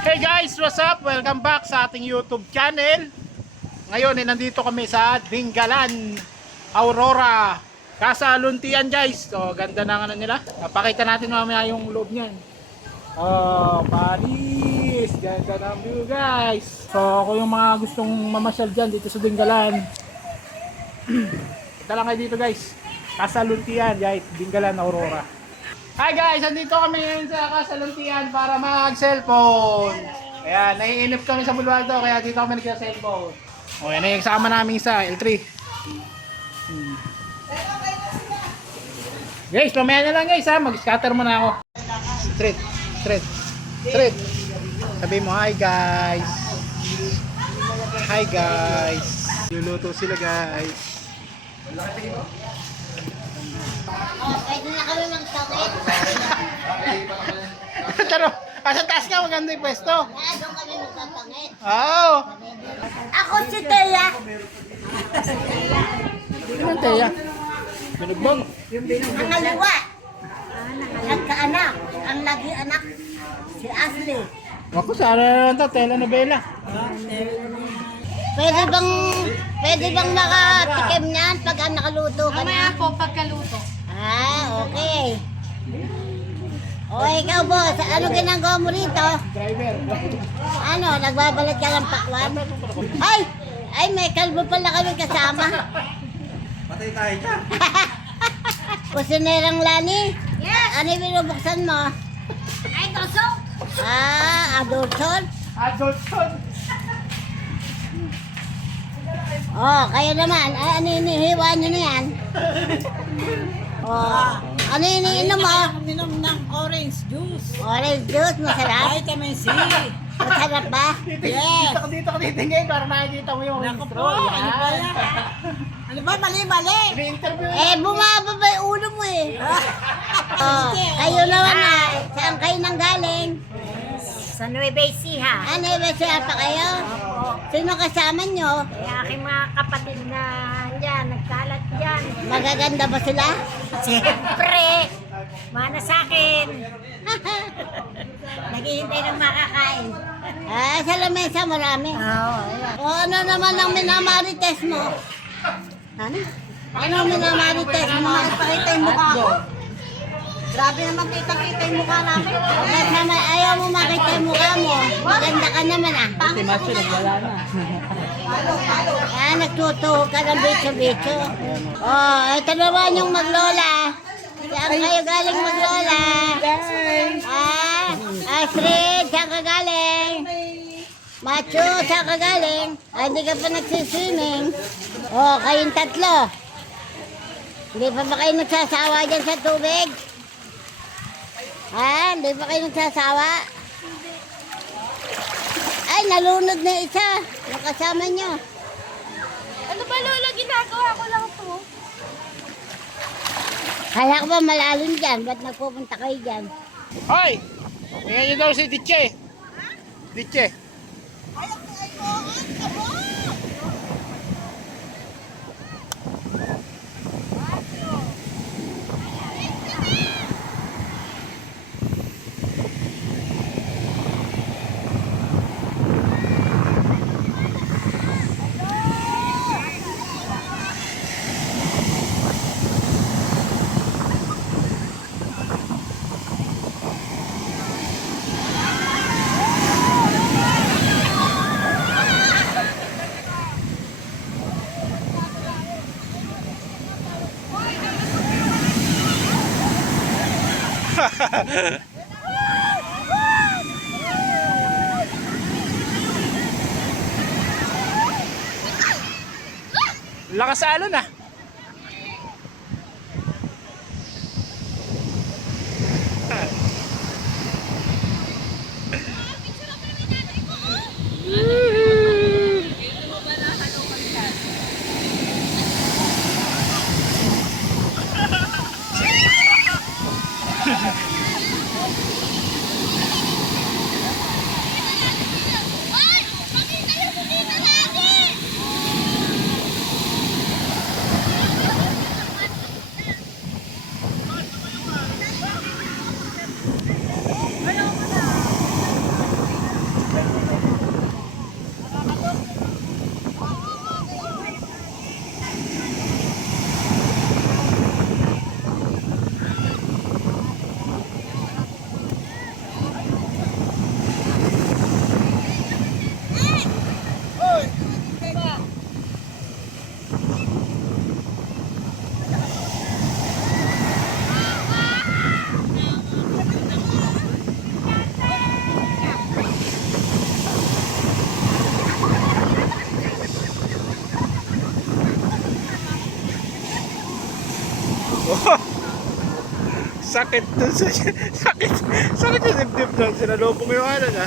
Hey guys, what's up? Welcome back sa ating YouTube channel. Ngayon nandito kami sa Dingalan, Aurora, Kasaluntian guys. So ganda ng ano nila. Papakita natin mamaya yung loob niyan. Oh, Paris! Ganda ng view guys. So kung yung mga gustong mamasyal dyan dito sa Dingalan, punta lang kayo dito guys. Kasaluntian guys, Dingalan, Aurora. Hi guys, andito kami ngayon sa Kasaluntian para mag-cellphone. Ayan, naiinip kami sa bulwado kaya dito kami nagsa-cellphone. O yan, yung kasama namin isa, L3. Guys, mamaya na lang guys ha, mag-scatter muna ako. Straight. Sabi mo, hi guys. Hi guys. Luluto sila guys. Oh, pwede na kami magtangit. Pero, asa taas ka, maganda yung pwesto. Doon kami magtangit. Oo. Ako si Teya. Sino ang Teya? Binugbog. Ang aliwa. Nagkaanak. Ang lagi anak. Si Ashley. Ako, sana na lang ito, telenovela. Pwede bang makatikim niyan pag nakaluto ka Mamaya na? po pagkaluto. Okay. O ikaw boss, ano ginagawa mo rito? Driver. Ano, nagbabalat ka ng pakwan? Ay, may kalbo pala kami kasama. Patay tayo dyan. Kusinerang Lani? Yes! Ano yung binubuksan mo? Ay, tosok! Adulton? Adultson. Oh, kayo naman. Ano inihiwa nyo na yan? Oh, ano iniinom mo? Minom ng orange juice. Orange juice, masarap? Vitamin C. Masarap ba? Yes. Dito ka titingin para makikita mo yung Naku intro. po, ano ba yan? Ano ba? Mali. Ini-interview Bumaba ba yung ulo mo eh? Oh, kayo naman saan kayo nang galing? Sa Nueva Ecija. Ano ba siya pa kayo? Sino kasama nyo? Ay, aking mga kapatid na yan, nagkalat yan. Magaganda ba sila? Siyempre! Mana sa akin. Naghihintay ng makakain. Sa lamesa marami. Oo. O ano naman ang minamarites mo? Ano? Ano ang minamarites mo? Pakita yung mukha ko. Grabe naman kita yung mukha namin. Bakit naman ayaw mo makita yung mukha mo? Maganda ka naman ah. Si Macho nagwala na. Nagtutuho ka ng bitso-bitso. Oh, ito naman yung maglola. Saan kayo galing maglola? Astrid, saan ka galing? Macho, saan ka galing? Hindi ka pa nagsiswimming. Oh, kayong tatlo. Hindi pa ba kayo nagsasawa dyan sa tubig? Hindi pa kayo nagsasawa? Ay, nalunod na isa. Yung kasama nyo. Ano ba Lola, ginagawa ko lang to? Kaya ko ba malalim dyan? Ba't nagpupunta kayo dyan? Hoy! Tingnan nyo daw si Diche. Diche. Lakas sa alon ah. Sakit dun sa... Sakit. Sakit sa dibdib doon. Sinalubong yung ano na.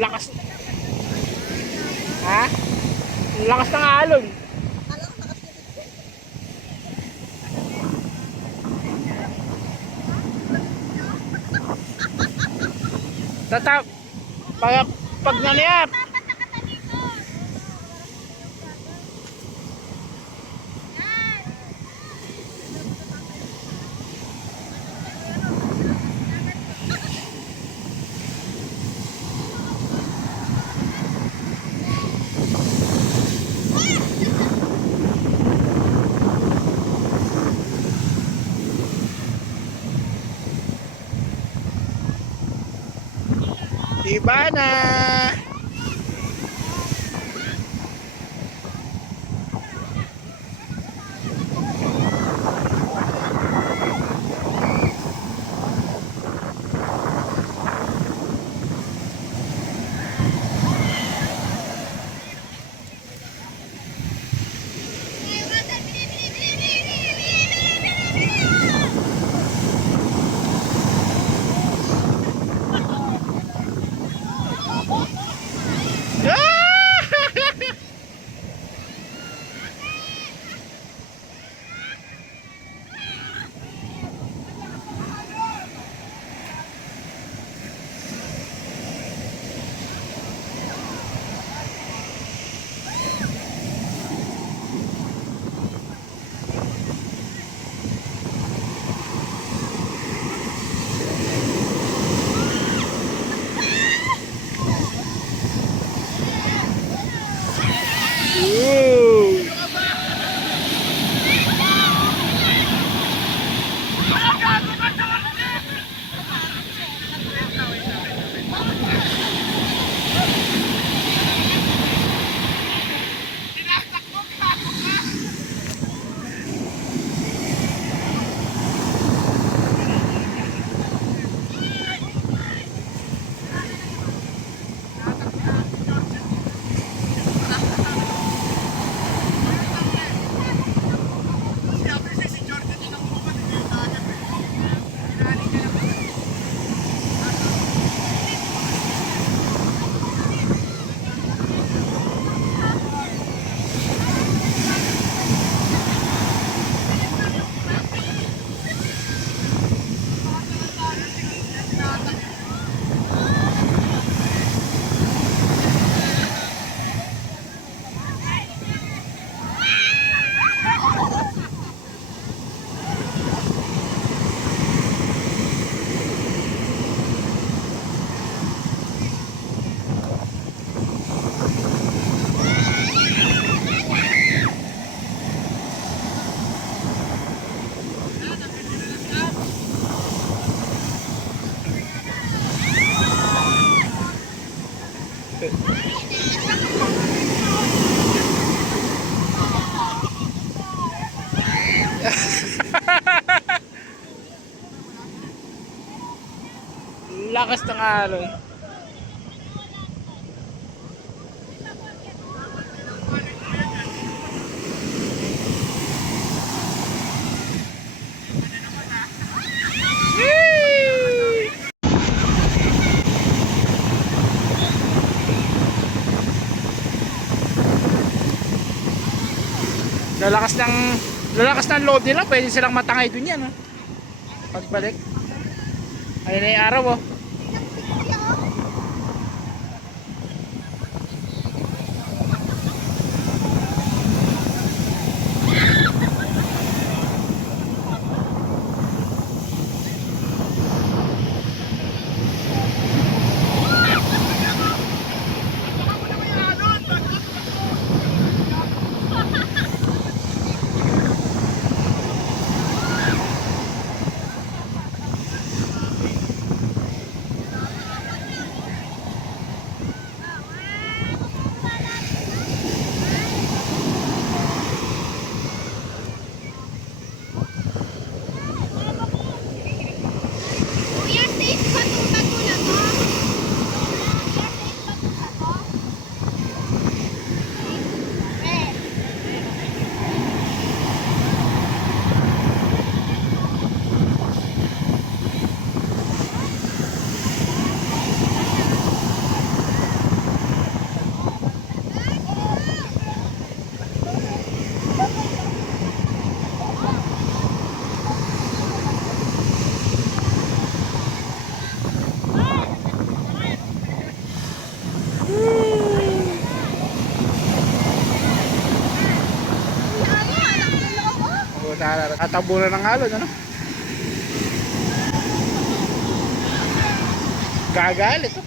Lakas. Ha? Lakas ng alon. Tatap. Pag nangyap. Iba na. Woo! Lakas ng alon. Lalakas ng load nila, pwede silang matangay dun yan, oh. Pagbalik. Ayun na yung araw, oh. Tatabunan ng alon, ano? Gagalit, oh.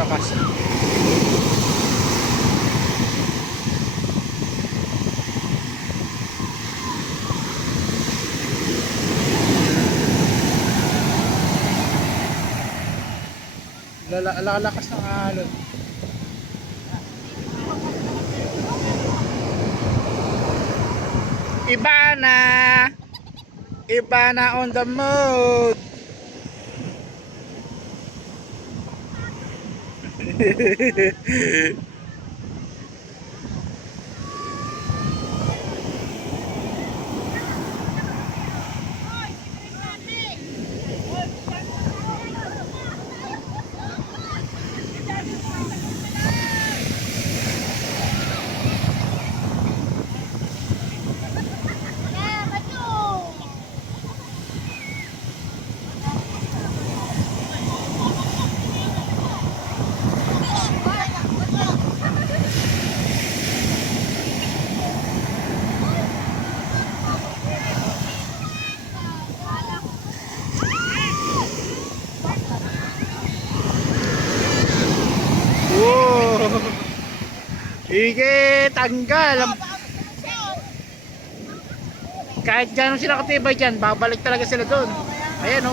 Lakas. Lalakas ng alon. Iba na on the mode. Wow! Ige, tanggal. Kahit gano'n sila katibay dyan, babalik talaga sila doon. Ayan o.